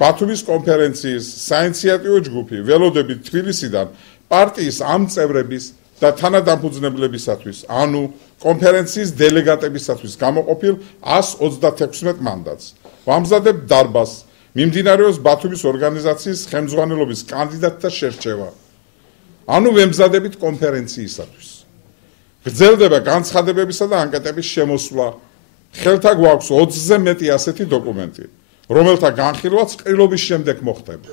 ბათუმის კონფერენციის საინიციატივო ჯგუფი ველოდებით თბილისიდან პარტიის ამ წევრების და თანადამფუძნებლებისათვის, ანუ კონფერენციის დელეგატებისათვის გამოყოფილ 136 მანდატს. ვამზადებ დარბაზს, მიმდინარეობს ბათუმის ორგანიზაციის ხელმძღვანელობის კანდიდატთა შერჩევა. ანუ ვემზადებით კონფერენციისათვის. გრძელდება განცხადებებისა და ანკეტების შემოსვლა. ხელთა გვაქვს 20-ზე მეტი ასეთი დოკუმენტი, რომელთა განხილვაც ყრილობის შემდეგ მოხდება.